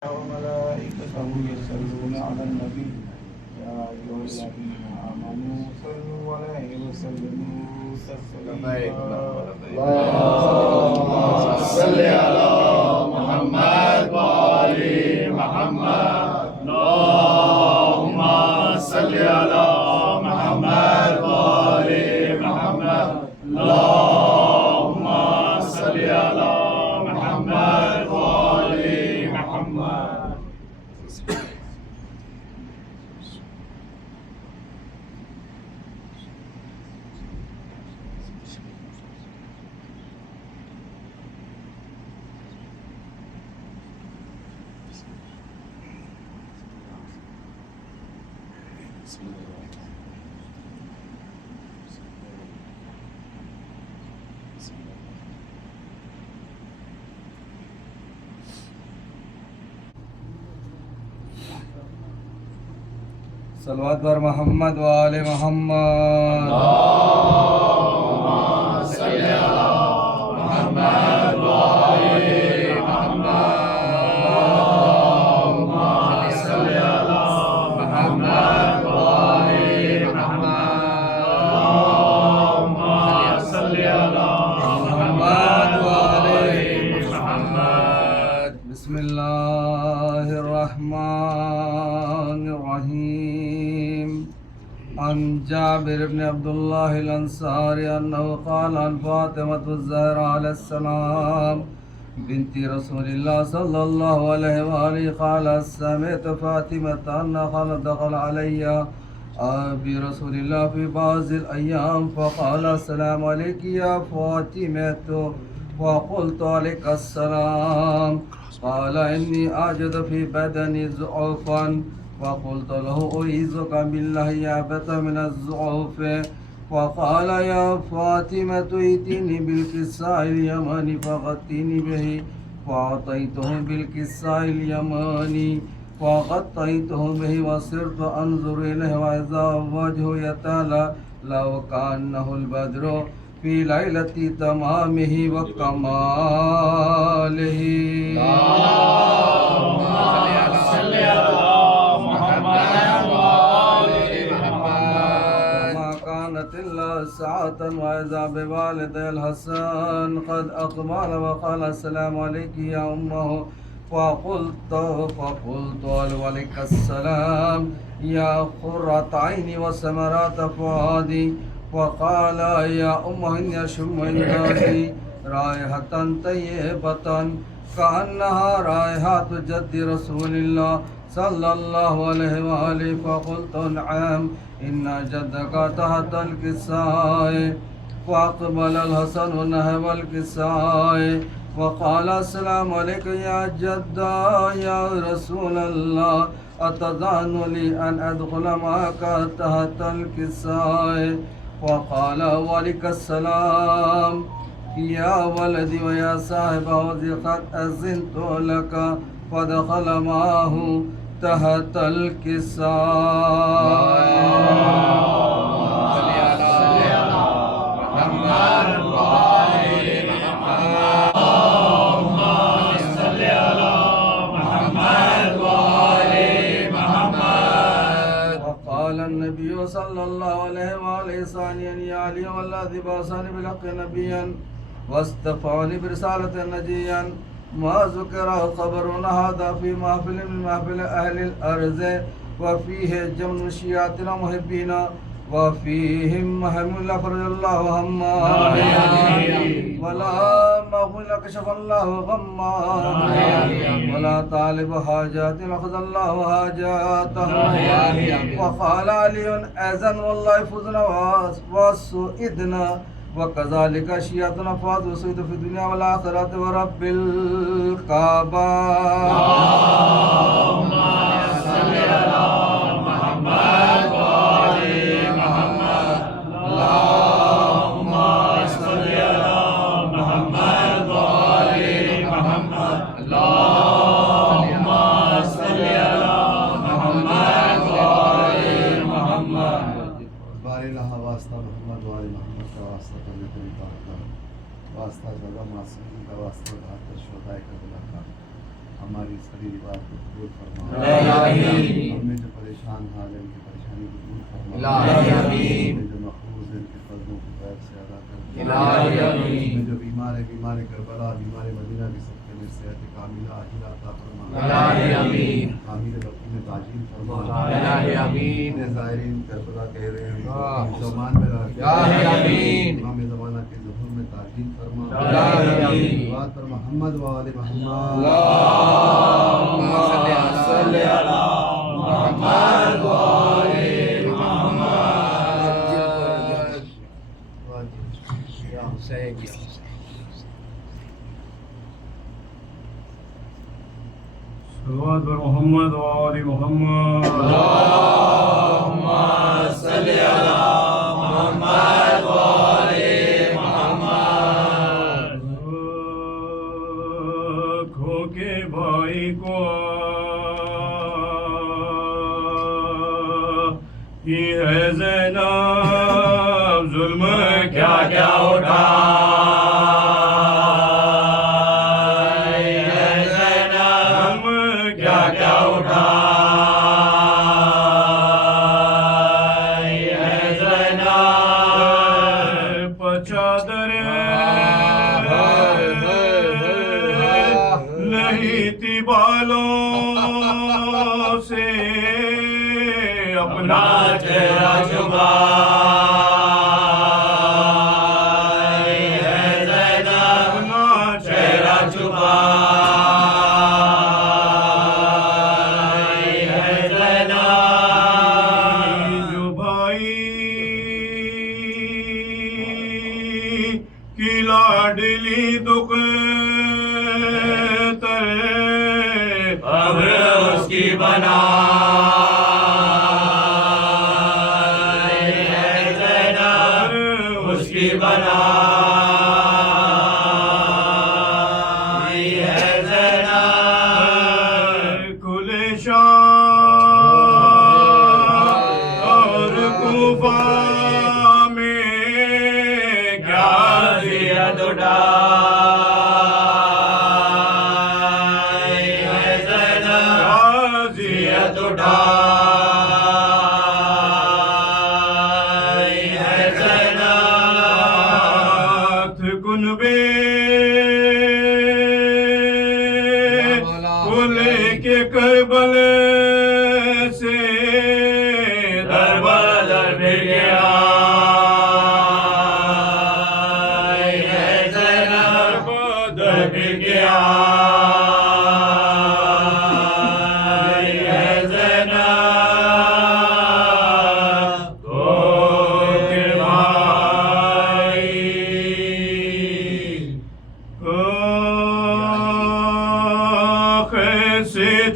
وملائكته يصلون على النبي يا أيها الذين آمنوا صلوا عليه وسلموا تسليما اللهم صل على محمد وآل محمد. اللهم صل على محمد وآل محمد. اللهم صل على محمد وآل محمد. صلوات بر محمد و آل محمد. اللهم صل على محمد وآل محمد. اللهم صل على محمد وآل محمد. اللهم صل على محمد وآل محمد. بسم الله الرحمن الرحيم. عن جابر بن عبد الله الأنصاري أنه قال عن فاطمة الزهراء عليه السلام بنت رسول الله صلى الله عليه وآله قال سمعت فاطمة أن خالد دخل علي برسول الله في بعض الأيام فقال السلام عليك يا فاطمة وقلت عليك السلام. قال إني أجد في بدني ضعفا فقلت له أعيذك بالله يا أبت من الضعف. وقال يا فاطمة ائتني بالكساء اليماني فغطيني به فأعطيته بالكساء اليماني وغطيته به وصرت أنظر إليه وإذا وجهه يتالى لو كأنه البدر في ليلة تمامه وكماله. اللهم صل على محمد وآل محمد. وما كانت إلا ساعة وإذا بوالدي الحسن قد أقبل وقال السلام عليك يا أمه. فقلت وعليك السلام يا قرة عيني وثمرات فؤادي. وقال يا أمه إني أشم عندي رائحة طيبة كأنها رائحة جد رسول الله صلى الله عليه وآله. فقلت نعم إن جدك تحت الكساء. فأقبل الحسن ونهب الكساء وقال السلام عليك يا جدا يا رسول الله أتذن لي أن أدخل معك تحت الكساء. وقال وعليك السلام يا ولدي ويا صاحب حوضي قد أذنت لك. فدخل معه تحت الكساء. وقال النبي صلى الله عليه وآله ثانيا يا علي والذي بعثني بالحق نبيا واصطفاني برسالة نجيا ما ذكر خبرنا هذا في محفل من محفل أهل الأرض وفيه جمع شيعتنا محبين وفيهم محمد فرج الله هما ولا مغفر كشف الله غما ولا طالب حاجات أخذ الله حاجاته. وقال علي أذن والله فزنا وسئدنا وكذلك شيعتنا فاز وسئد في الدنيا والآخرة ورب الكعبة. اللهم صل على محمد وآل محمد. اللهم صل على محمد وآل محمد. اللهم صل على محمد وآل محمد. بارے لہا واسطہ محمد وآل محمد کا واسطہ کرنے کو واسطہ جگہ معصوم کا واسطہ بہتر شہدائے کا ہماری ساری بات کو قبول فرما آمین۔ ہم میں جو پریشان حال ہیں ان کی پریشانی کو دور فرما الہی آمین۔ ہم میں جو مقروض ہیں ان کے قرضوں کو غیر سے ادا کر الہی آمین۔ ہم میں جو بیمار ہے بیمار کربلا بیمار مدینہ کی سب کے میں صحت کاملہ عاجلہ عطا فرما الہی آمین۔ تعمیر وقت میں تعجیل فرما الہی آمین۔ اتنے زائرین کربلا کہہ رہے ہیں زمان میں رکھ الہی آمین۔ امام زمانہ کے ظہور میں تعجیل فرما الہی آمین۔ بات پر محمد و آل محمد اللہم صلی علی محمد و آل محمد۔ یا حسین یا حسین۔ صلوات بر محمد و آل محمد۔ اللہم صلی علی محمد و آل محمد۔ کھو کے بھائی کو یہ ہے زینب ظلم کیا کیا اٹھا اپنا چہرہ چھپا اپنا چہرہ چھپا جو بھائی کی لاڈلی دکھ ابر اس کی بنا اس کی بنا کھلے شام اور کوفہ میں کیا زیت اٹھا زیت اٹھا کربل سے در بدر پھر گیا در بدر پھر گیا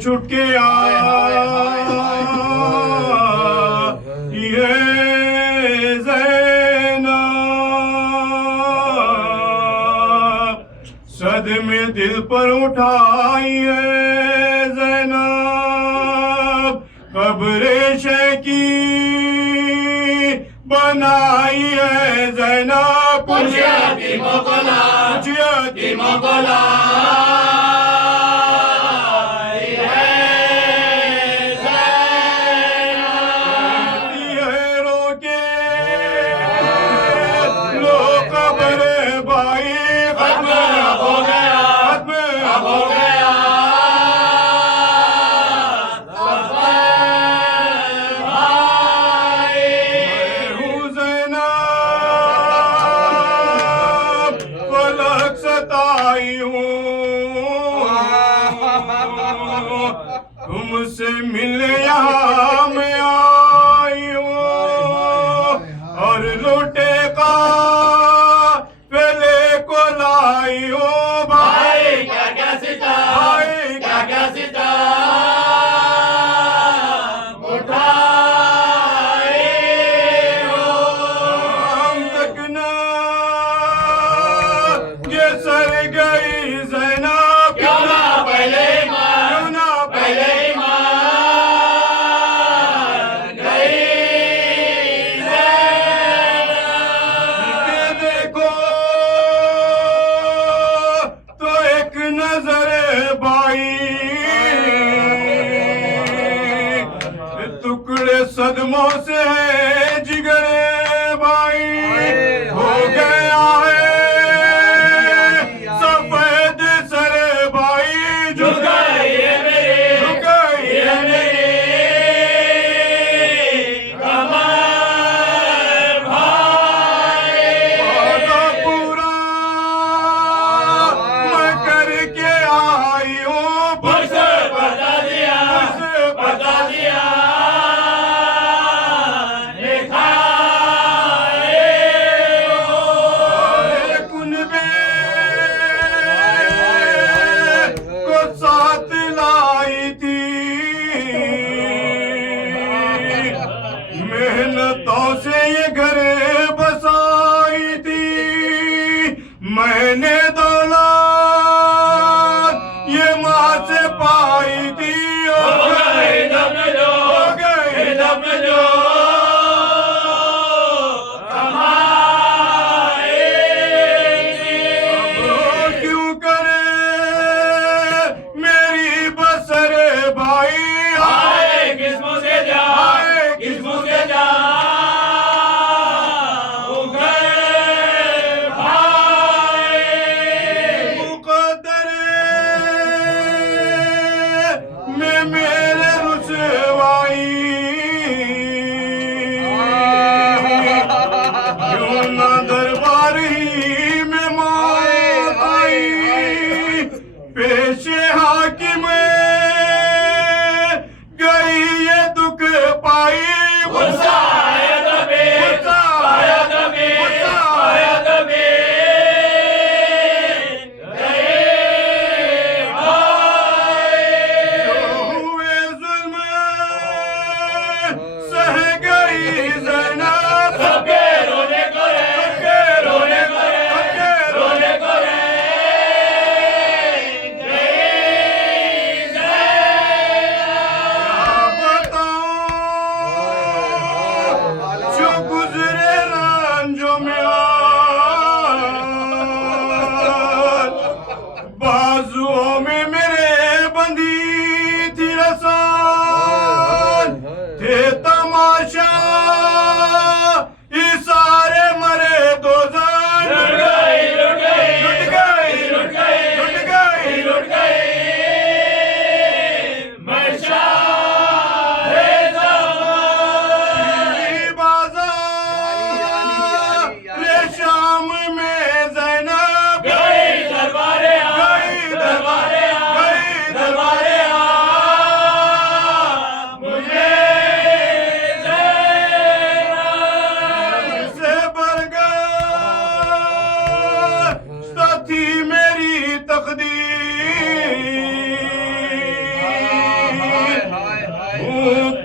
چھٹ کے یہ زینب صدمے دل پر اٹھائی ہے زینب قبر شکی بنائی ہے زینب کچھ یتیموں کو لا کچھ یتیموں کو لا تم سے ملنے یہاں میں آئی ہوں اور لوٹے کا پہلے کو لائی ہوں بھائی کیا کیا ستا بھائی کیا کیا ستا اٹھائی ہم تک نہ یہ سر گئی زینب کیوں نہ پہلے صدموں سے جگر بھائی ہو گیا ہے سفید سر بھائی جھک گئی ہے میری کمر بھائی وعدہ پورا میں کر کے آئی ہوں بتا دیا کو ساتھ لائی تھی محنتوں سے یہ گھر بسائی تھی میں نے دولت یہ ماں سے پائی تھی ہو گئی دم جو کیوں کرے میری بسر بھائی آئے کس منہ سے جا ہو گئے بھائی مقدر میں میرے رسوائی کیوں نہ دربار ہی میں موت آئی پیش حاکم گئی یہ دکھ پائی غصہ آیا دبے جو ہوئے ظلم سہ گئی زینب سب کے رونے کرے جو گزرے رنجو میں بازوؤں میں میرے بندی تھی رسان تھے تماشا یہ سارے مرے دو زن لٹ گئی میں شاہ زمان بازار شام میں زینب گئی دربارے مجھے زینب سے برگشتہ تھی میری تقدیر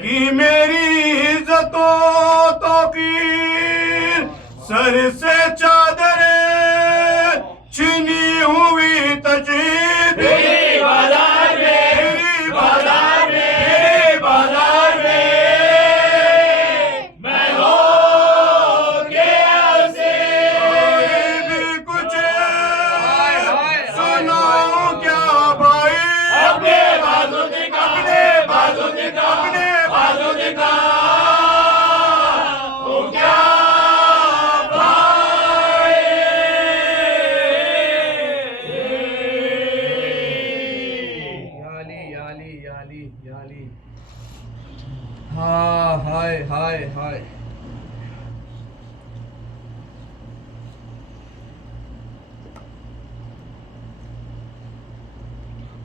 کی میری عزت و توقیر سر سے چادر چھنی ہوئی تجید میری بازار میں میں ہو گیا سے بھی کچھ سناؤں کیا بھائی اپنے بازو دکھا ہو کیا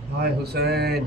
ہائے حسین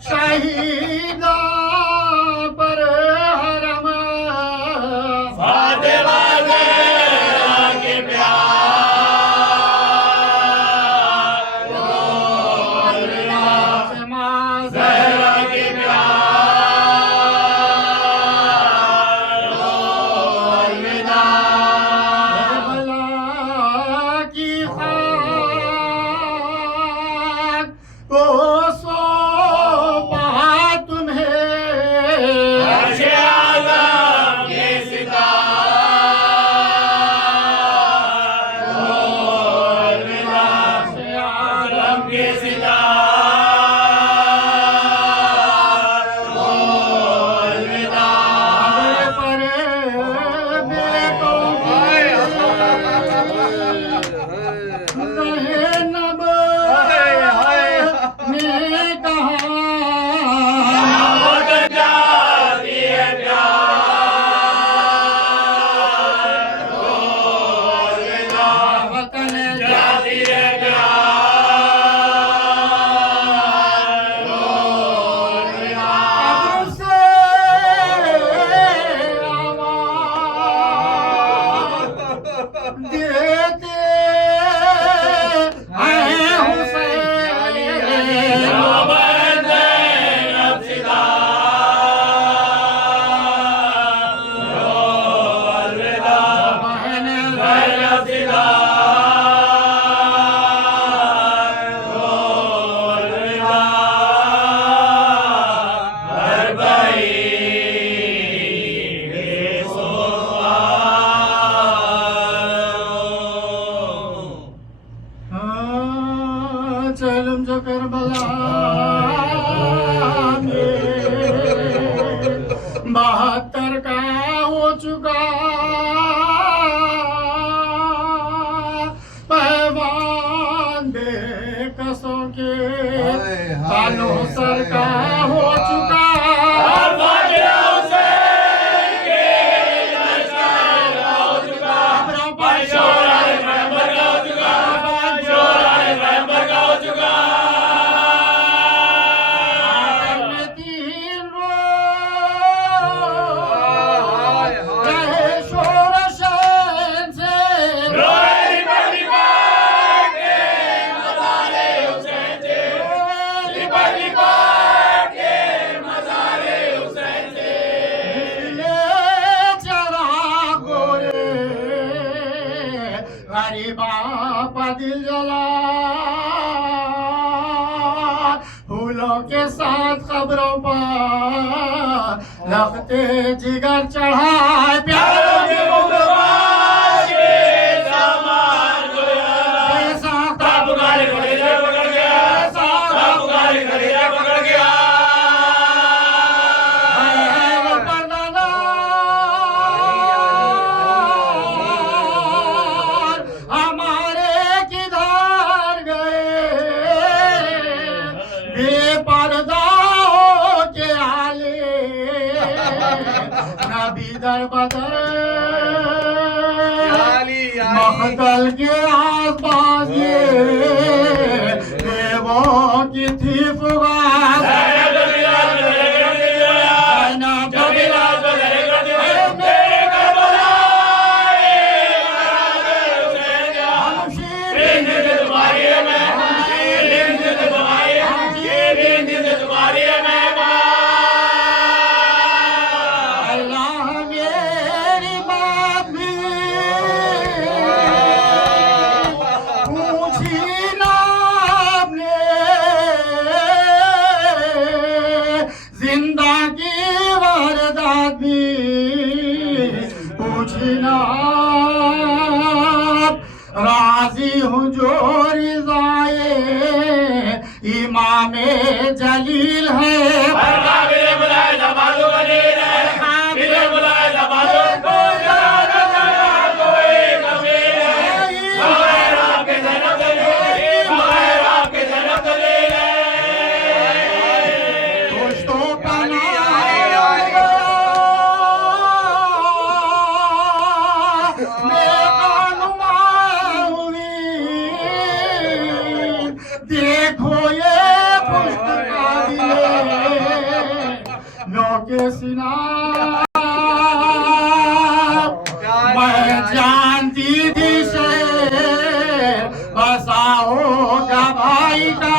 شہیدہ پر حرم فاطمہ زہرا کے پیار فاطمہ زہرا کے پیار کربلا کی خاک کو سونپا تمہیں عرش اعظم کے ستار عرش اعظم کے ستار پر بیٹوں کی زینب نے کہا محبت جاتی ہے پیار وطن جاتی ہے قبر سے آواز دیتے ہیں حسین چلم جو کربلا میں 72 کا ہو چکا پیوان بے کسوں کے تانوں سر کا ہو چکا باپا دل جلا پھولوں کے ساتھ خبروں پر لختے جگر چڑھائے پیاروں کے مقدمات کے سامان ساختہ پکارے خلیجہ پکڑ گیا ساختہ پکارے خلیجہ پکڑ گیا در بدر مقتل کے آس پاس یہ دیووں کی تھی فغان راضی ہوں جو رضائے امام جلیل ہے دیکھو یہ پشت قابل حسنا میں جانتی تھی شہر بسا ہوگا بھائی کا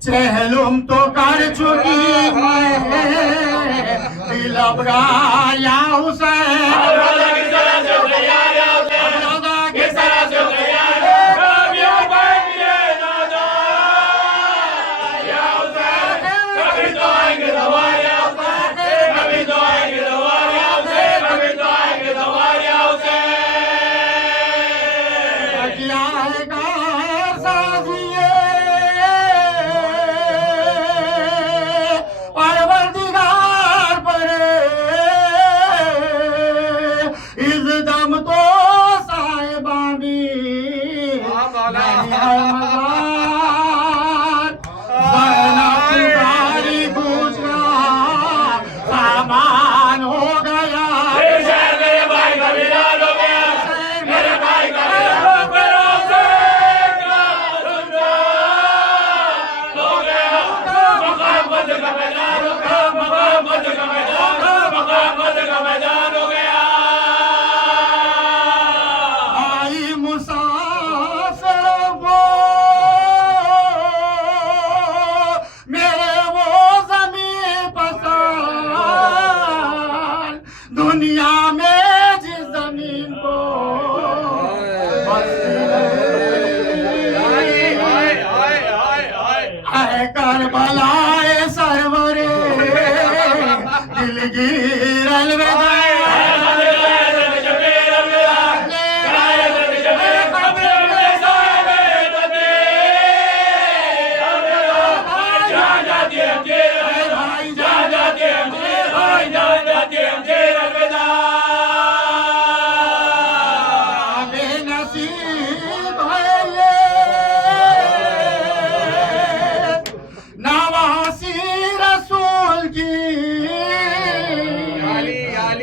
چہلم تو کر چکی میں دل ابرا یا حسین دنیا میں جس زمین کو اے کربلا سرور دلگیر الوداع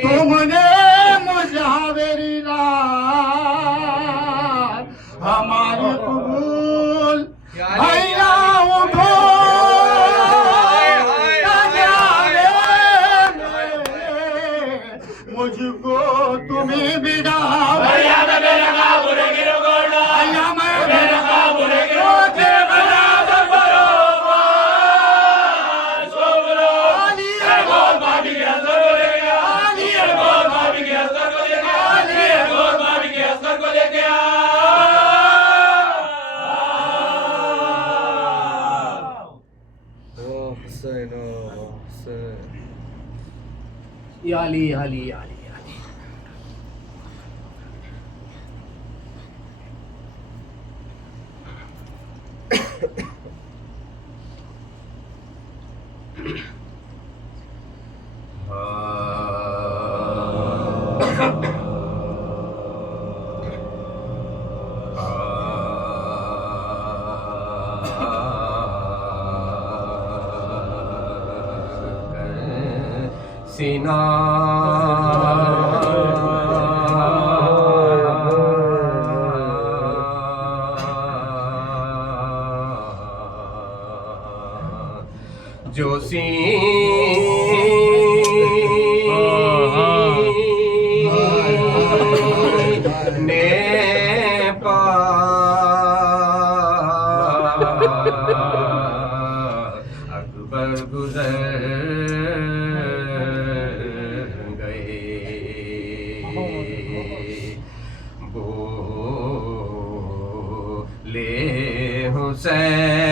تم نے مجاوری رات ہماری قبول بھیا اٹھو مجھ کو تمہیں بڑا بھیا میں میرا کابورے گرو گوڑا بھیا میں میرا کابورے گرو یا علی یا علی یا علی یا علی سینا جو سینے پا اکبر گزر حسین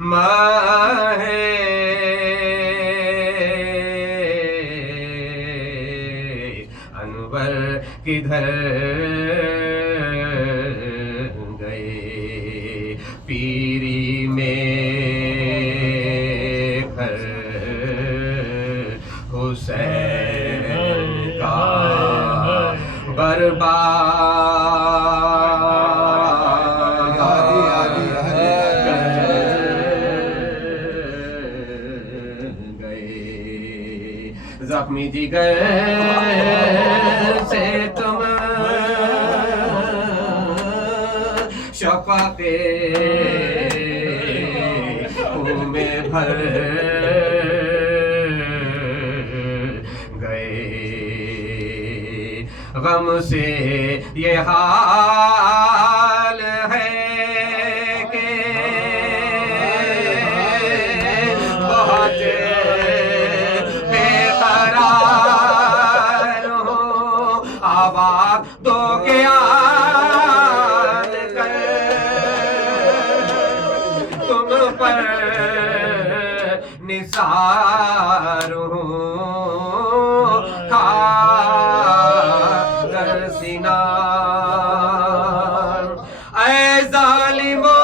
ماہ کدھر گئے پیری میں گھر حسین کا زخمی جگر سے تم شفق خون میں بھر گئے غم سے یہ حال ہے کہ بہت آباد دو کے آن کر تم پر نثار ہوں کھا کر سینہ اے ظالموں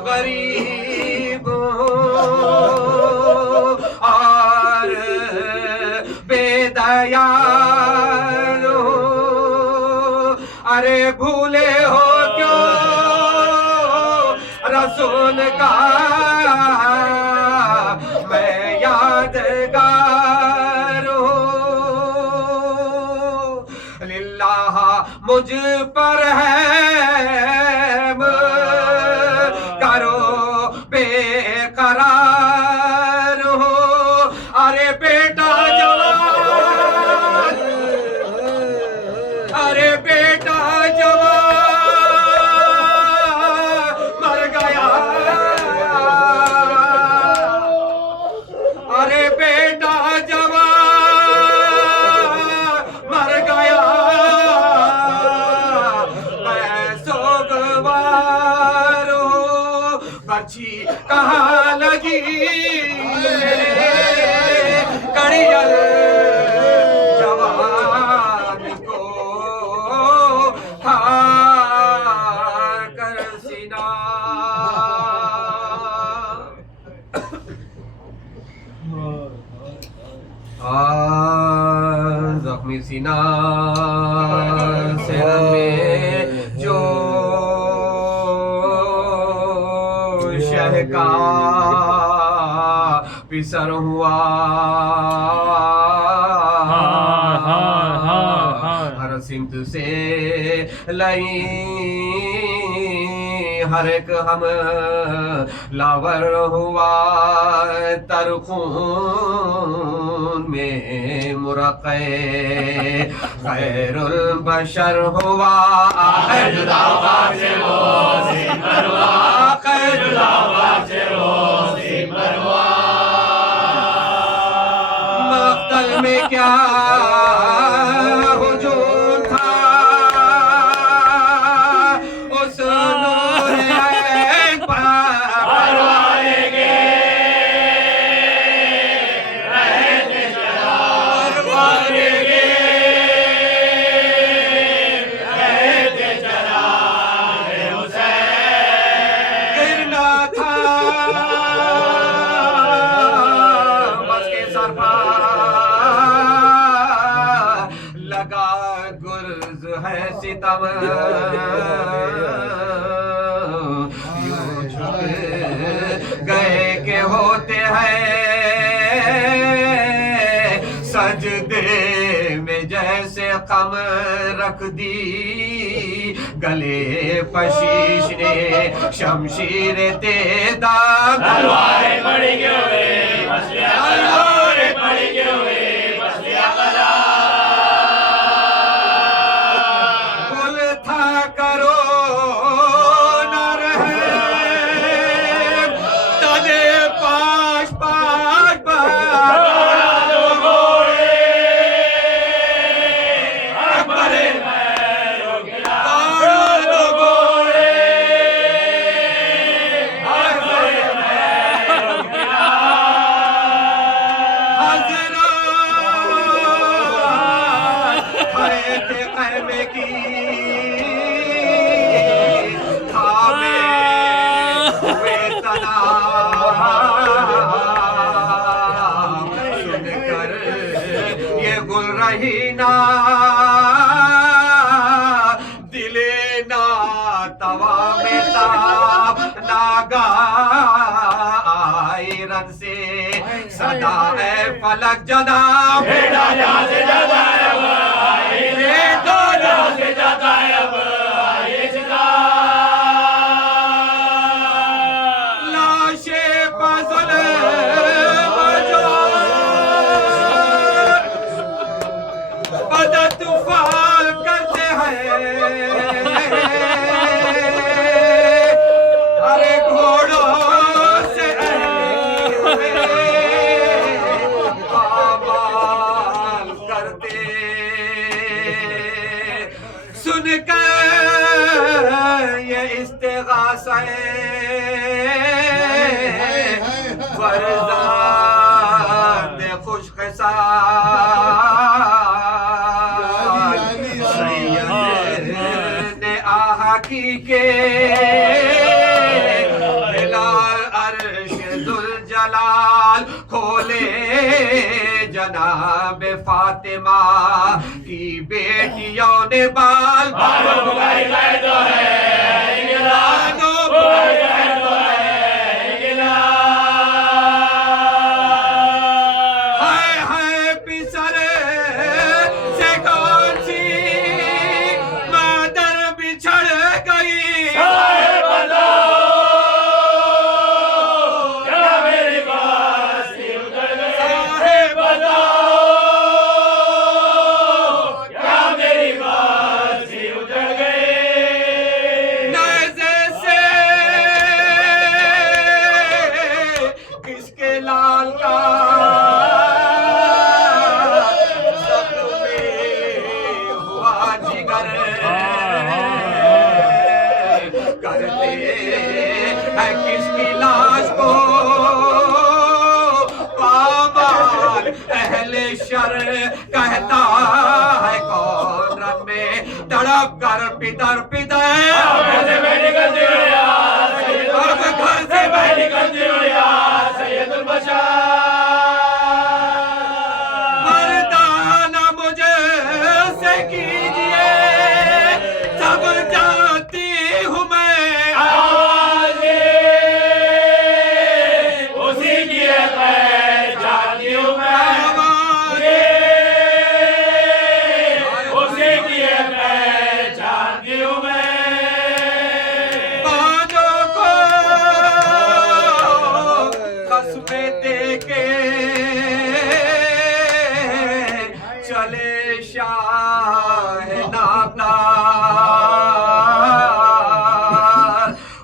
غریب ارے بھولے ہو کیوں رسول کا میں یادگار ہوں للہ مجھ پر ہے کرو بے قرار ہو ارے بیٹا جوان ارے بیٹا جوان مر گیا ارے بیٹا جوان مر گیا میں سوگوار ہوں برچھی کہاں لگی کڑیل جوان کو کھار کر سینہ زخمی سینہ سر میں جو شہ کا پسر ہوا ہر سمت سے لئی ہر ایک ہم لاور ہوا تر خون میں مرقع خیر البشر ہوا آخر جدا سے وہ زندر ہوا آخر جدا سے وہ زندر ہوا مقتل میں کیا ہجوم تھا اس نور عین پر پروانے کے رہتے چلا پروانے کے رہتے چلا حسین گرنا تھا بس کے سر پر لگا گرز ہے ستم یوں چھپ گئے کہ ہوتے ہیں سجدے میں جیسے قم رکھ دی گلے پشیش نے شمشیر تیدار تلواریں پڑی گئے تلواریں پڑی گئے ناتوا میں تاب ناگائی رن سے صدا ہے فلک جناب سن کر یہ استغاثہ فرزند خوش خصال سید نے آہا کی کے ہلال عرش ذوالجلال کھولے جناب فاطمہ کی بیٹیوں نے بال بھگائی گئے تو ہے پسر سے کون سی مادر بچھڑ گئی کس کی لاش کو پامال اہل شر کہتا ہے کون رن میں تڑپ کر پدر پدر گھر سے میں نکلتی ہوں یار سید البشر مردانہ مجھے سے کیجئے سب جانتی ہوں میں چلے شاہ ناپدار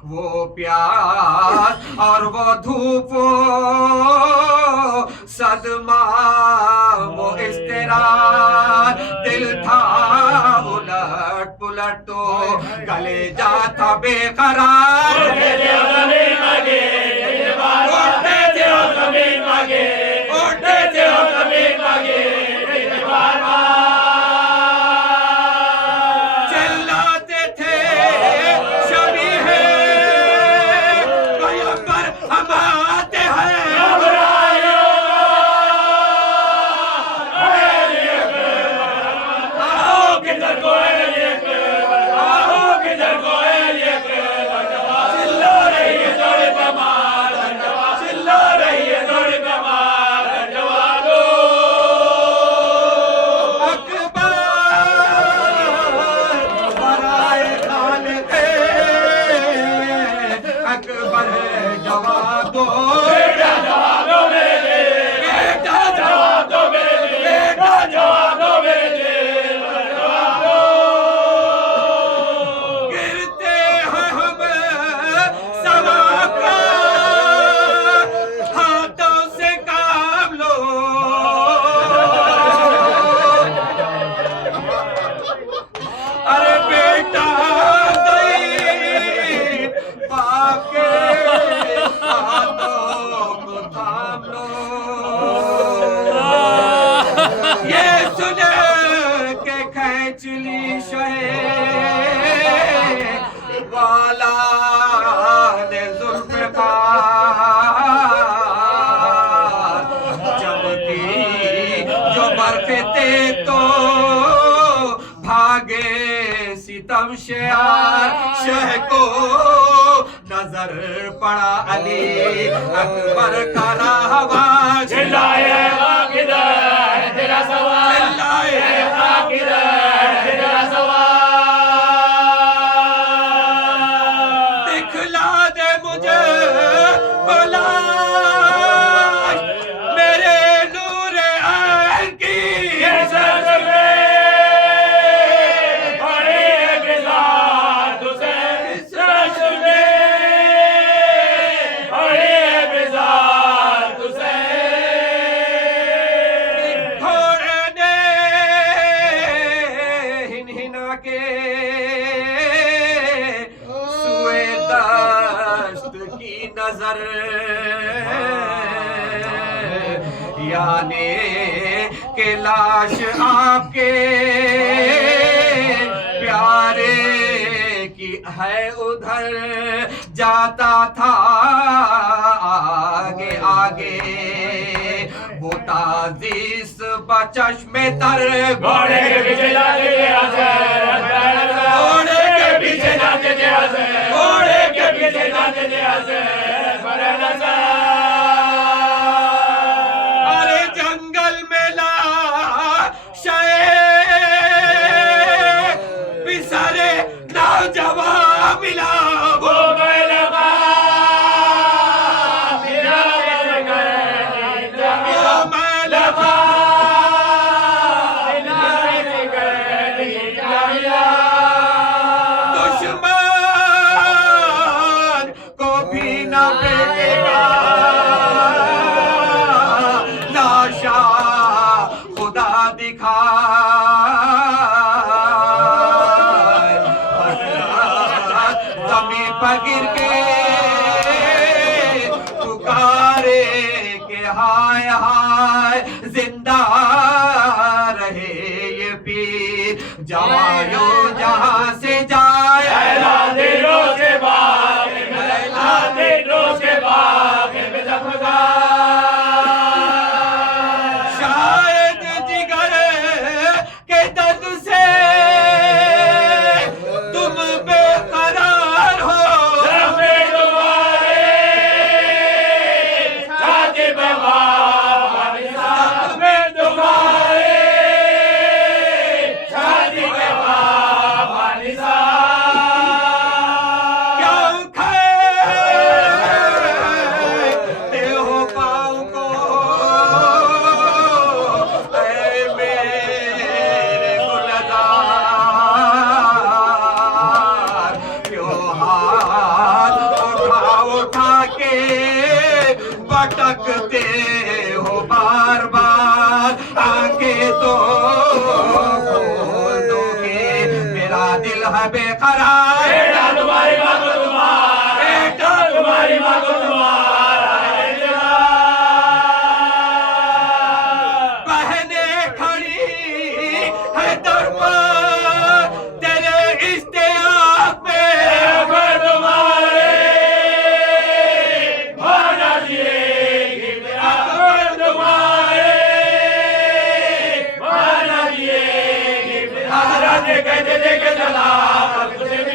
وہ پیاس اور وہ دھوپ صدمہ وہ اضطرار دل تھا الٹ پلٹ تو گلے جاتا بے قرار اٹھتے تھے اور زمین مانگے چلاتے تھے شبیہ پیغمبر ہم آتے ہیں چلا رہی ہے شہ کو نظر پڑا علی اکبر کا راہواں چلائے خاک کدھر تیرا سوال چلائے خاک کدھر تیرا سوال دکھلا دے مجھے بلاش میرے نور عین کی سر میں بڑے بزار تجھے سر میں بڑے بزار تجھے گھوڑے نے ہنہنا کے سوئے دشت کی نظر یعنی کہ لاش آپ کے پیارے کی ہے ادھر جاتا تھا آگے آگے وہ تازیس بچشم تر گھوڑے کے پیچھے جاتے تھے حضرت گھوڑے کے پیچھے جاتے تھے حضرت گھوڑے کے پیچھے جاتے تھے حضرت برے نظر ارے جنگل میں لا شاید پسرے نوجوان ملا وہ بیلغا میرا وہ بیلغا دشمن کو بھی نہ پھینکے گا لاشا خدا دکھا زمین پر گر کے پکارے کہ ہائے ہائے زندہ رہے یہ پیر جوانوں جہاں سے جائے اعلان دلوں سے باغ اعلان دلوں سے باغ میں زخمگار شاید جگر کے درد سے تم بے قرار ہو میں تمہارے چھاتی پہ باب میں تمہارے چھاتی پہ باب کیوں کھیتے ہو پاؤں کو اے میرے گلزار کیوں ہاتھ اٹھا اٹھا کے بٹکتے ہو بار بار آنکھیں تو کھول دو گے میرا دل ہے بے قرار بیٹا تمہاری ماں کو تمہارا بیٹا تمہاری ماں کو تمہارا بہنیں کھڑی ہے در پر تیرے اشتیاق میں اگر تمہارے بھانا دیے گی اگر تمہارے بھانا دیے گی حضرت کہتے تھے کہ طلاق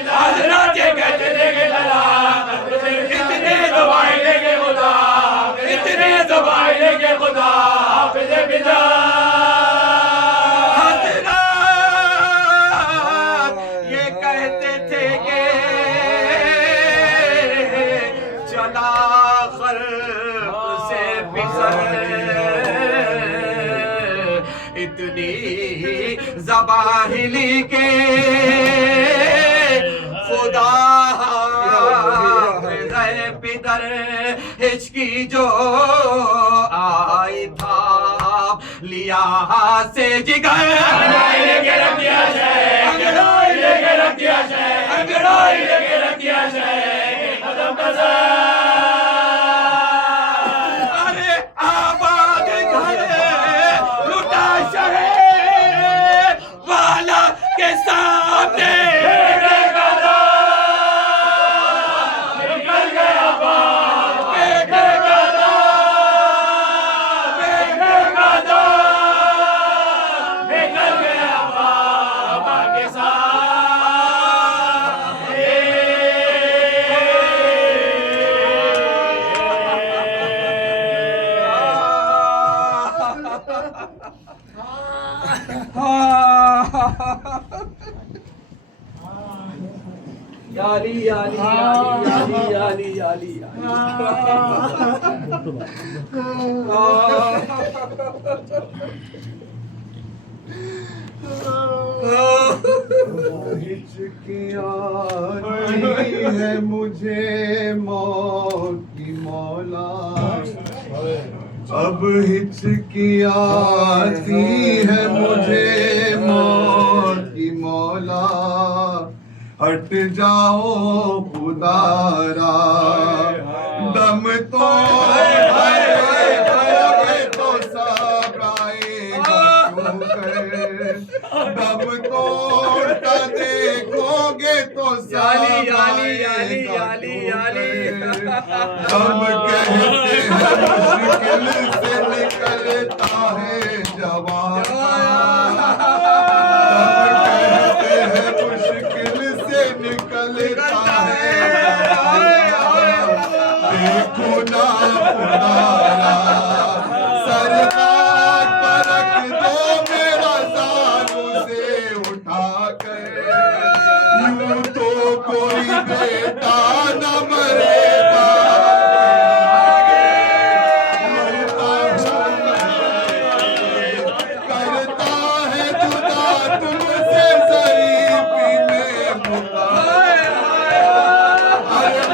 حضرت کہتے تھے کہ طلاق اتنے دبائے لے کے خدا اتنے دبائے لے کے خدا حافظ بدا حضرت یہ کہتے تھے کہ چلا خلق سے پسر اتنی زباہلی کے خدا حافظ پدر ہچکی جو آئی تھا لیا ہاتھ سے جگر انگڑائی لے کے رکھ دیا شے انگڑائی لے کے رکھ دیا شے انگڑائی لے کے رکھ دیا شے قدم نظر ارے آباد گھر لٹا شہر والا کے سامنے یا علی یا علی یا علی یا علی یا علی یا ہچکیاں ہے مجھے موت کی مولا، اب ہچکیاں آتی ہے مجھے موت کی مولا، ہٹ جاؤ خدارا دم تو تو سب آئے گا کیوں کر، دم توڑتا دیکھو گے تو سب آئے گا کیوں کر، ہم کہتے ہیں مشکل سے نکلتا ہے جوان، نکلتا ہے دیکھو نا خدایا، سرکار پر رکھ دو میرا زانو سے اٹھا کر، یوں تو کوئی بیٹا نہ مرے گا، کرتا ہے جدا تم سے ظریفی میں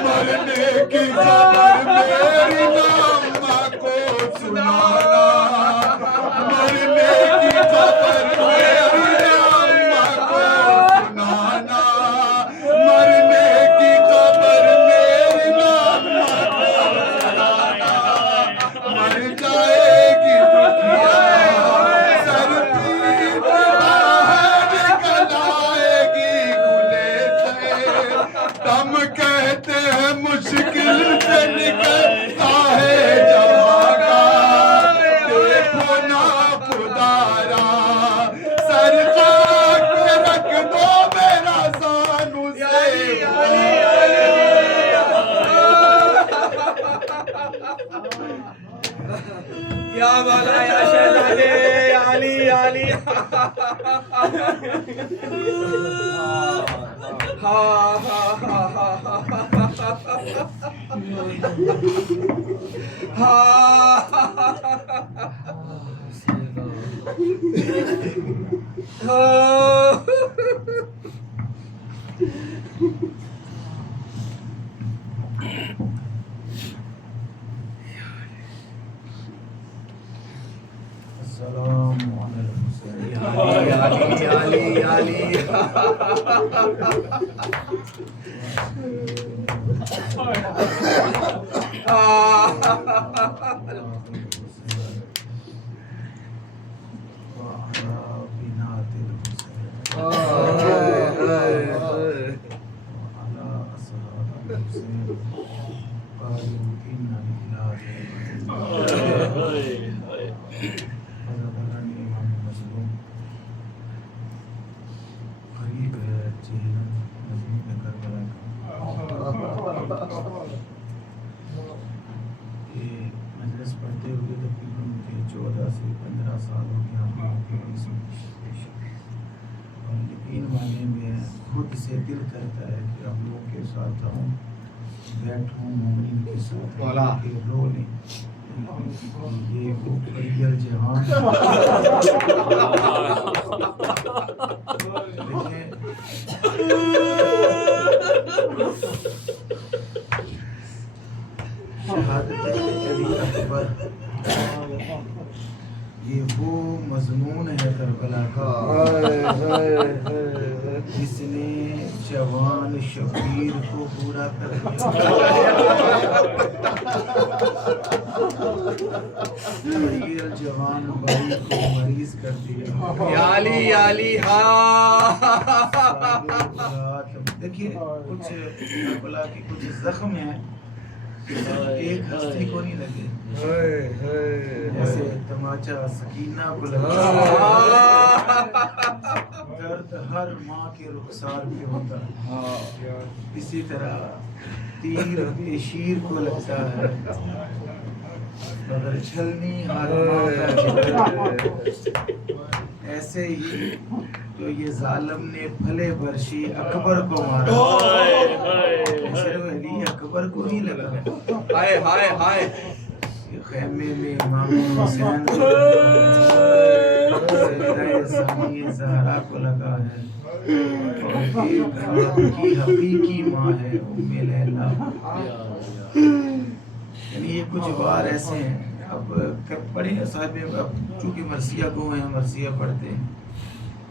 مرنے کی خبر میری نامہ کو سنانا، مرنے کی خبر میری نامہ کو سنانا، مرنے کی خبر میری نامہ کو سنانا، مر جائے گی دکھیا سر پیر باہر نکل آئے گی کھلے سے، دم کہتے ہیں مشکل سے نکلتا ہے جوان کا، دیکھو نا خدارا سر خاک پہ رکھ دو میرا زانو سے یا مولا یا شہزادے یا علی یا علی السلام مجلس پڑھتے ہوئے تقریباً 14 سے 15 سال ہو گیا ہم لوگوں کے اس اور یقین ماننے میں خود سے دل کرتا ہے کہ ہم لوگوں کے ساتھ ہوں، بیٹھوں مومنین کے ساتھ کہ رو لیں، یہ وہ پریل جہان شہادت علی اکبر، یہ وہ مضمون ہے کربلا کا جس نے جوان شبیر کو پورا کر دیا، پریل جوان بھائی کو مریض کر دیا، یا علی یا علی دیکھیے کچھ کربلا کے کچھ زخم ہیں ایک ہستی کو نہیں لگے، جیسے تماچا سکینہ کو لگا، درد ہر ماں کے رخسار پہ ہوتا ہے، اسی طرح تیر بے شیر کو لگتا ہے، مگر چھلنی ہر ماں کا جگر، ایسے ہی جو یہ ظالم نے پھلے برشی اکبر کو مارا، صرف علی اکبر کو نہیں لگا، ہائے ہائے ہائے یہ خیمے میں امام حسین کو سجدہ ثانی زہرا کو لگا ہے، اور یہ کائنات کی حقیقی ماں ہے ام لیلا۔ یعنی یہ کچھ وار ایسے ہیں۔ اب پڑھیں صاحب، اب چونکہ مرثیہ گو ہیں، مرثیہ پڑھتے ہیں،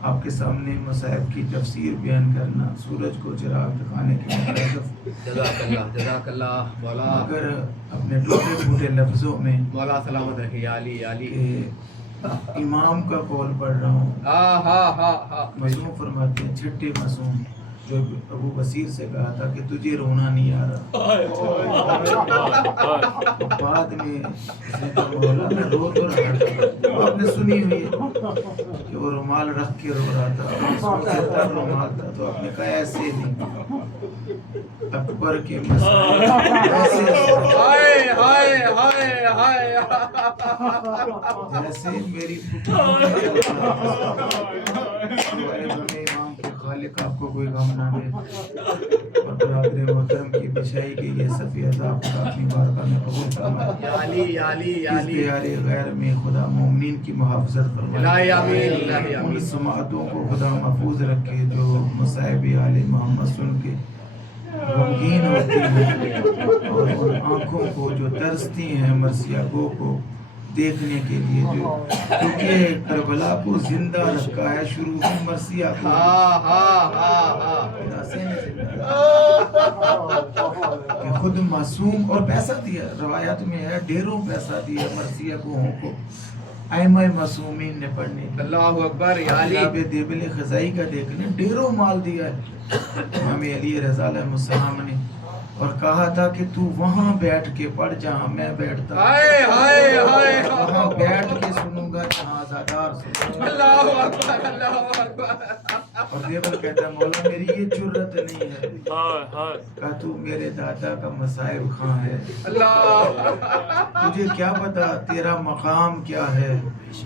آپ کے سامنے مصائب کی تفسیر بیان کرنا، سورج کو چراغ دکھانے کے مطابق، جزاک اللہ مولا، مگر اپنے ٹوٹے پھوٹے لفظوں میں مولا سلامت رکھے یا علی یا علی۔ کہ امام کا قول پڑھ رہا ہوں۔ ہاں ہاں ہاں ہاں معصوم فرماتے ہیں، چھٹے معصوم جو ابو بصیر سے کہا تھا کہ تجھے رونا نہیں آ رہا، بعد میں اس نے کہا مولا میں رو تو رہا تھا، وہ آپ نے سنی ہوئی ہے کہ وہ رومال رکھ کے رو رہا تھا، آنسوں سے تر رومال تھا، تو آپ نے کہا ایسے نہیں، اکبر کے مسائل ایسے ہائے ہائے ہائے ہائے جیسے میری امام کے خالق آپ کو کوئی غم نہ دے، اور برادر محترم کی بچائی کے یہ صفی عذاب خدا اپنی بارگاہ میں قبول فرمائے، یا علی یا علی یا اس علی، دیار غیر میں خدا مومنین کی محافظت الہی آمین فرمائے، الہی ان آمین، سماعتوں کو خدا محفوظ رکھے جو مصائب آل محمد سن کے غمگین ہوتی ہیں، اور ان آنکھوں کو جو ترستی ہیں مرثیہ گو کو دیکھنے کے لیے، جو کیونکہ کربلا کو زندہ رکھا ہے شروع میں مرثیہ کو، ہاں ہاں ہاں ہاں، کہ خود معصوم، اور پیسہ دیا، روایات میں ہے ڈھیروں پیسہ دیا مرثیہ گوہوں کو ائمہ معصومین نے پڑھنے کے، اللہ اکبر یا علی، جناب دیبل خزائی کا دیکھنے ڈھیروں مال دیا ہے امام علی رضا علیہ السلام نے، اور کہا تھا کہ تو وہاں بیٹھ کے پڑھ جہاں میں بیٹھتا، ہائے ہائے ہائے، وہاں بیٹھ کے سنوں گا جہاں آزادار سنوں گا، اللہ اکبر اللہ اکبر، اور دیبل کہتا مولا میری یہ جرت نہیں ہے، کہا تو میرے دادا کا مصائب خاں ہے، اللہ، تجھے کیا پتا تیرا مقام کیا ہے،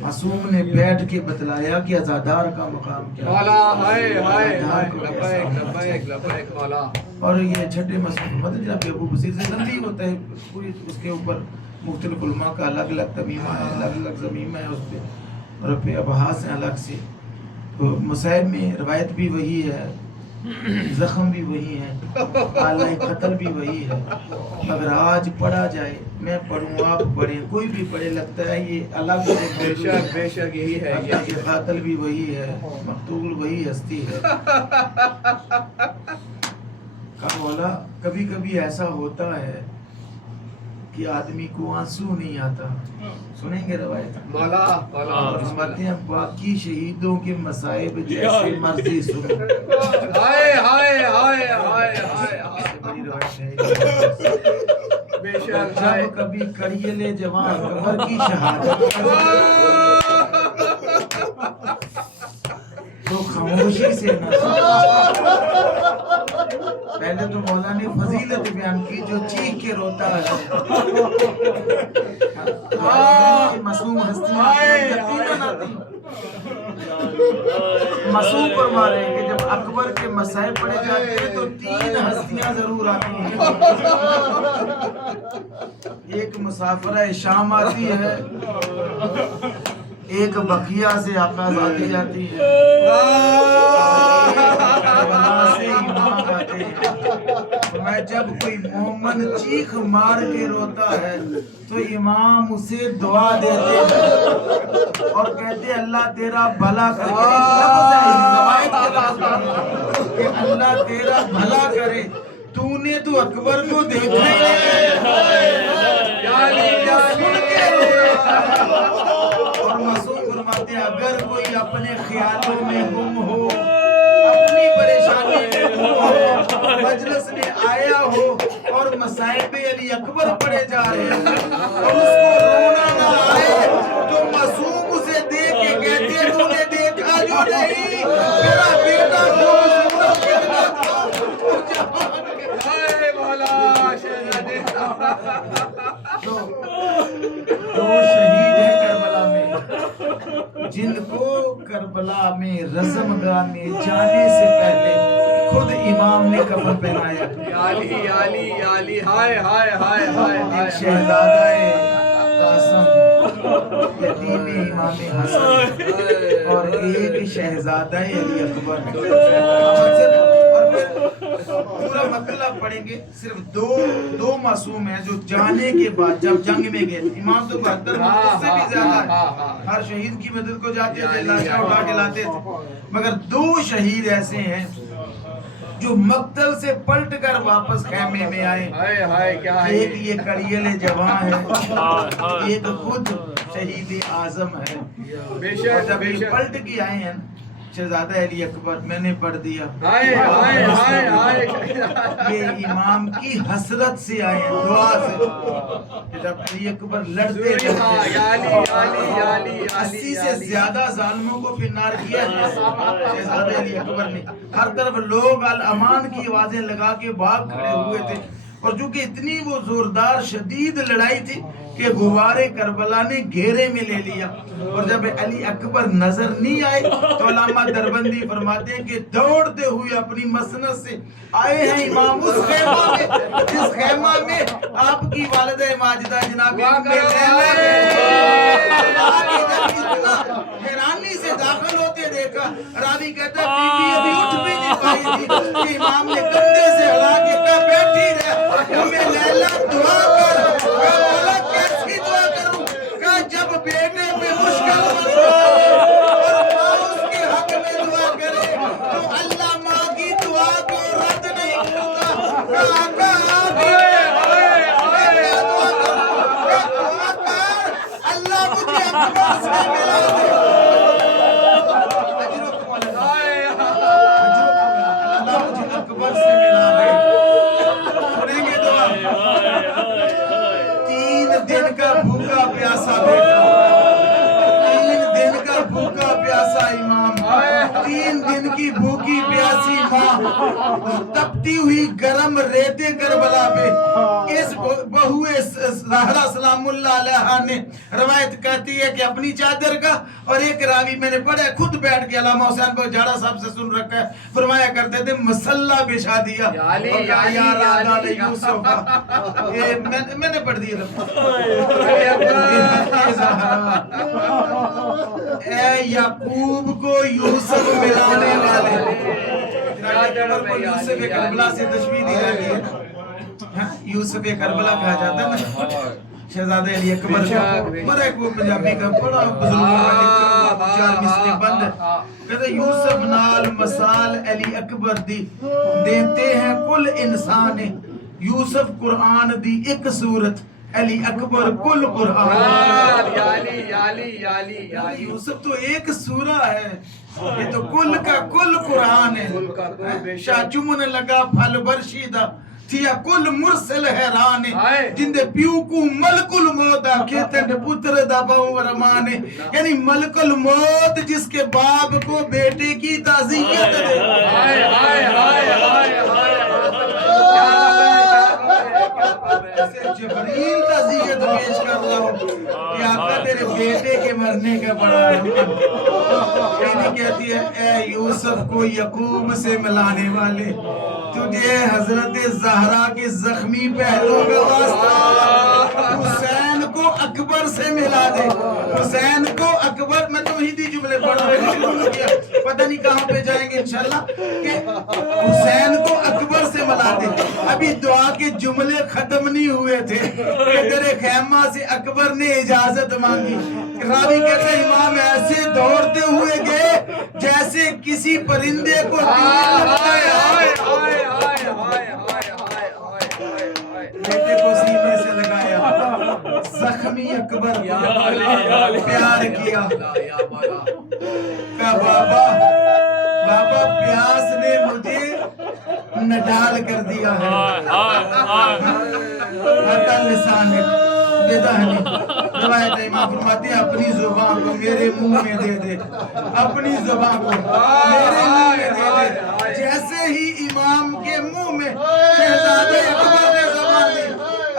معصوم نے بیٹھ کے بتلایا کہ عزادار کا مقام کیا ہے، مولا ہائے ہائے عزادار ہائے، کو لبیک کیسا ہونا لبیک لبیک مولا، اور یہ چھٹے مسئلہ مطلب جناب ابو بصیر سے لمبی ہوتا ہے پوری، اس کے اوپر مختلف علماء کا الگ الگ تمیمہ ہے، الگ الگ زمینہ ہے اس پہ، اور پہ ابحاث ہیں الگ سے، تو مصائب میں روایت بھی وہی ہے، زخم بھی وہی ہے، آلہ قتل بھی وہی ہے، اگر آج پڑھا جائے، میں پڑھوں آپ پڑھیں، کوئی بھی پڑھے، لگتا ہے یہ الگ بے شک بے شک یہی ہے یہ قاتل بھی وہی ہے، مقتول وہی ہستی ہے۔ کہا مولا کبھی کبھی ایسا ہوتا ہے کہ آدمی کو آنسو نہیں آتا، سنیں گے روایت، مولا مولا، فرماتے ہیں باقی شہیدوں کے مصائب جیسے مرضی سنو، ہائے ہائے ہائے ہائے ہائے، بڑی روایت ہے، بے شک ہائے، جب کبھی کڑیلے جوان قبر کی شہادت تو خاموشی سے نہ سنو۔ پہلے تو مولا نے فضیلت بیان کی جو چیخ کے روتا ہے، معصوم ہستیاں یقیناً آتی، معصوم فرما رہے ہیں کہ جب اکبر کے مصائب پڑھے جاتے ہیں تو 3 ہستیاں ضرور آتی ہیں، ایک مسافرہ شام آتی ہے، ایک بقیہ سے آقا آتی جاتی ہے، کربلا سے امام آتے ہیں، میں جب کوئی مومن چیخ مار کے روتا ہے تو امام اسے دعا دیتے ہیں اور کہتے ہیں اللہ تیرا بھلا کرے، کہ اللہ تیرا بھلا کرے، تو نے تو اکبر کو دیکھا ہی اور معصوم فرماتے ہیں اگر کوئی اپنے خیالوں میں گم ہو، اپنی پریشانی میں گم ہو، مجلس میں آیا ہو اور مصائب علی اکبر پڑھے جا رہے ہیں اور اس کو رونا نہ آئے تو معصوم اسے دیکھ کے کہتے ہیں تو نے دیکھا جو نہیں میرا بیٹا خوبصورت کتنا تھا، وہ جوان ہائے مولا شہزادے، دو شہید ہیں کربلا میں جن کو کربلا کربلا میں رزم گاہ میں جانے سے پہلے خود امام نے کفن پہنایا. علی علی علی ہائے ہائے ہائے ہائے ہائے. شہزادہ قاسم یتیم امام حسن اور ایک شہزادہ علی اکبر. پورا مطلب پڑھیں گے. صرف دو معصوم ہیں جو جانے کے بعد جب جنگ میں گئے. امام تو 72 مدد سے بھی زیادہ ہے. ہر شہید کی مدد کو جاتے تھے, لاشیں اٹھا کے لاتے تھے, مگر 2 شہید ایسے ہیں جو مقتل سے پلٹ کر واپس خیمے میں آئے. ایک یہ کڑیل جوان ہے, ایک خود شہید اعظم ہے. اور جب یہ پلٹ کے آئے ہیں شہزادہ علی اکبر, میں نے پڑھ دیا یہ امام کی حسرت سے آئے ہیں, دعا سے. جب علی اکبر لڑتے 80 سے زیادہ ظالموں کو فنار کیا ہے شہزادہ علی اکبر نے. ہر طرف لوگ الامان کی آوازیں لگا کے بھاگ کھڑے ہوئے تھے, اور چونکہ اتنی وہ زوردار شدید لڑائی تھی کہ غبار کربلا نے گھیرے میں لے لیا. اور جب علی اکبر نظر نہیں آئے تو علامہ دربندی فرماتے ہیں کہ دوڑتے ہوئے اپنی مسند سے آئے ہیں امام اس خیمہ میں جس خیمہ میں آپ کی والدہ ماجدہ جناب حیرانی سے داخل ہوتے دیکھا. راوی کہتا ہے بی بی ابھی اٹھ بھی نہیں پائی تھی کہ امام نے کندھے سے ہلا کے کہا بیٹھی رہ ہمیں لیلا دعا کر. کہا مولا کیسی دعا کروں؟ کہا جب بیٹے پہ مشکل بنتا اور ماں اس کے حق میں دعا کرے تو اللہ ماں کی دعا کو رد نہیں کرتا. کہا دعا کر اللہ مجھے اکبر سے ملا دے. اکبر سے ملا دے. سنیں گے دعا. 3 دن کا بھوکا پیاسا بیٹا, 3 دن کا بھوکا پیاسا امام, 3 دن کی بھوکی پیاسی ماں, تپتی ہوئی گرم ریتے کربلا پہ اس بہو زہرا سلام اللہ علیہ نے روایت کہتی ہے کہ اپنی چادر کا, اور ایک راوی میں نے پڑھا خود بیٹھ کے علامہ حسین کو جاڑا صاحب سے سن رکھا ہے, فرمایا کرتے تھے مسلح بچھا دیا اور کہا یا رادہ یوسف. میں نے پڑھ دیا اے یعقوب کو یوسف ملانے والے. یوسف کربلا سے تشبیہ دی جاتی ہے, یوسف کربلا کہا جاتا ہے نا. شہزادہ علی اکبر بڑا ایک وہ پنجابی کا بڑا بزرگ کا 4 مصری بند ہے. کہتے یوسف نال مسال علی اکبر دی دیتے ہیں کل انسان. یوسف قرآن دی ایک صورت, علی اکبر کل قرآن. یوسف تو ایک سورہ ہے, یہ تو کل کا کل قرآن ہے. شاہ چمن لگا پھل برشیدہ تھیا کل مرسل حیران, جن دے پیو کو ملک الموت کہتے ہیں پتر دا باو رمان. یعنی ملک الموت جس کے باپ کو بیٹے کی تعزیت دے. جبریل تعزیت پیش کر رہا ہوں کہ آقا تیرے بیٹے کے مرنے کا بڑا حکم. کہنی کہتی ہے اے یوسف کو یعقوب سے ملانے والے, تجھے حضرت زہرا کے زخمی پہلو کا واسطہ حسین کو اکبر سے ملا دے. حسین کو اکبر, میں توحیدی جملے پڑھ رہے شروع کیا, پتہ نہیں کہاں پہ جائیں گے انشاءاللہ, کہ حسین کو اکبر سے ملا دے. ابھی دعا کے جملے ختم نہیں ہوئے تھے کہ تیرے خیمہ سے اکبر نے اجازت مانگی. راوی کہتے ہیں امام ایسے دوڑتے ہوئے گئے جیسے کسی پرندے کو بیٹے کو سینے سے لگایا, زخمی اکبر پیار کیا. کہا بابا پیاس نے مجھے نڈال کر دیا ہے. لسان روایت امام فرماتے ہیں اپنی زبان کو میرے منہ میں دے دے, اپنی زبان کو میرے منہ میں دے دے. جیسے ہی امام کے منہ میں شہزادے اکبر نے زبان دی,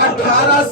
18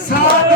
7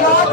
7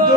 2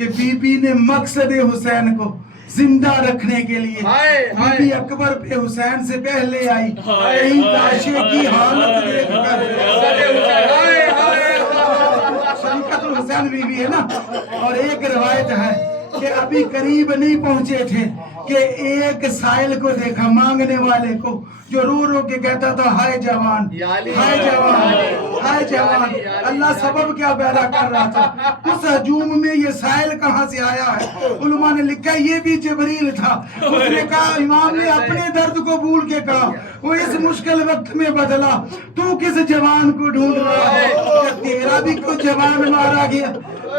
کہ بی بی نے مقصد حسین کو زندہ رکھنے کے لیے بی بی اکبر پہ حسین سے پہلے آئی، کہیں لاشے کی حالت دیکھ کر شریکت الحسین بی بی ہے نا. اور ایک روایت ہے کہ ابھی قریب نہیں پہنچے تھے کہ ایک سائل کو دیکھا، مانگنے والے کو، جو رو رو کے کہتا تھا ہائے جوان، ہائے جوان، ہائے جوان. اللہ سبب کیا پیدا کر رہا تھا؟ اس ہجوم میں یہ سائل کہاں سے آیا ہے؟ علماء نے لکھا یہ بھی جبریل تھا. اس نے کہا، امام نے اپنے درد کو بھول کے کہا، وہ اس مشکل وقت میں بدلا، تو کس جوان کو ڈھونڈ رہا ہے؟ کہ تیرا بھی کوئی جوان مارا گیا؟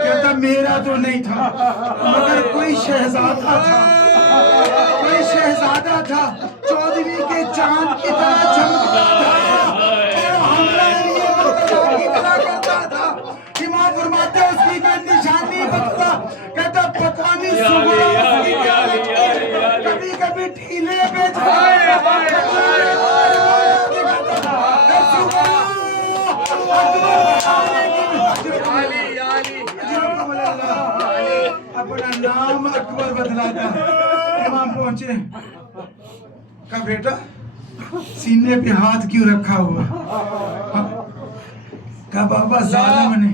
کہتا میرا تو نہیں تھا، مگر کوئی شہزادہ تھا، کوئی شہزادہ تھا، 14ویں کے چاند کی طرح چمکتا تھا اور ہمارا لیے مرتضیٰ کی طرح کرتا تھا. امام فرماتے ہیں اس کی کوئی نشانی بتلا، کہتا پتہ نہیں سغرا اس کی کیا لگتی، کبھی کبھی ٹھیلے پہ جائے اپنا نام اکبر بدلاتا. امام پہنچے، کہا بیٹا سینے پہ ہاتھ کیوں رکھا ہوا؟ کہا بابا ظالم نے،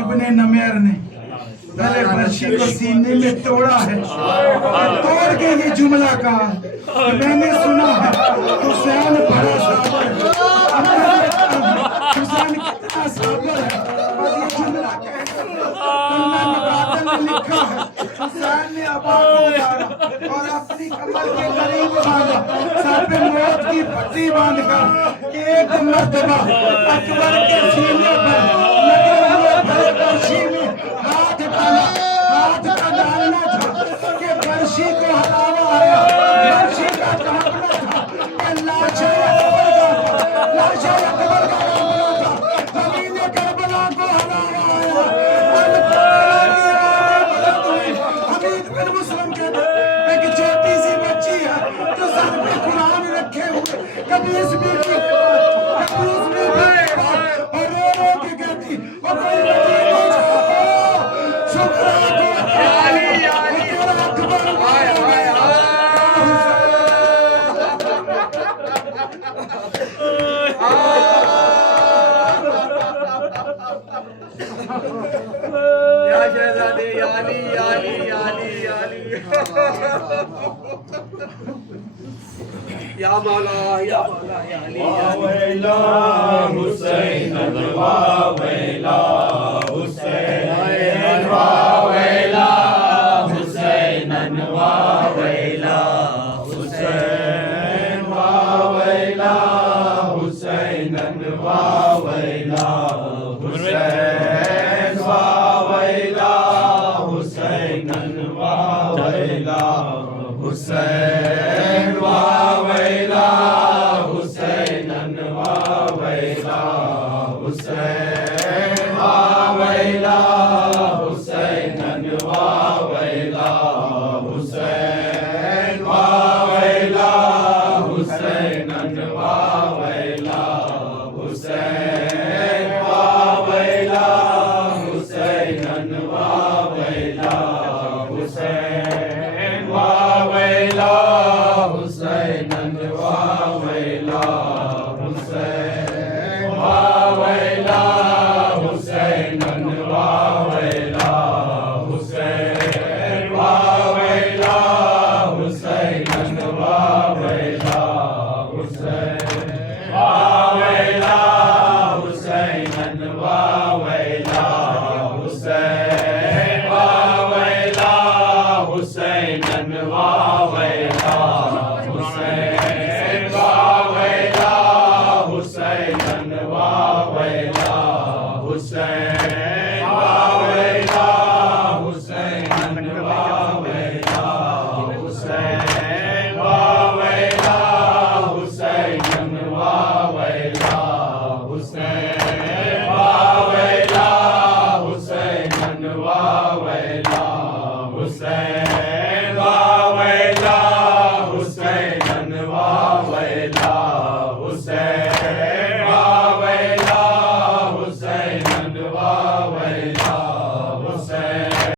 ابن نمیر نے پہلے برشی کو سینے میں توڑا ہے، توڑ کے یہ جملہ کہا کہ میں نے سنا ہے حسین بڑا صابر ہے، حسین کتنا صابر ہے. بس یہ جملہ کہہ کر لکھا ہے حسین نے ابا کو اتارا اور اپنی کمر کے قریب باندھا، سر پہ موت کی پٹی باندھ کر ایک مرتبہ اکبر کے سینے پر لگے ہوئے بھرے برشی میں ہاتھ ڈالا. ہاتھ کا ڈالنا تھا کہ برشی کو ہلاوا آیا، برشی کا کانپنا تھا کہ لاش اکبر کا، لاش اکبر کا کانپنا تھا، زمین کربلا کو ہلاوا آیا. حمید بن مسلم کہتے ہیں ایک چھوٹی سی بچی ہے جو سر پہ قرآن رکھے ہوئے، کبھی اس بی بی کے پاس، کبھی اس بی بی کے پاس، اور رو رو کے کہتی وہ کوئی بچی نہیں چھوڑو، شکرہ کو تیرا اکبر یا شہزادے یا علی یا علی یا علی یا علی یا مولا یا مولا یا علی یا علی. ویلا حسین ویلا حسین ویلا حسین ویلا حسین ویلا حسین ویلا حسین ویلا حسین ویلا حسین ویلا حسین ویلا حسین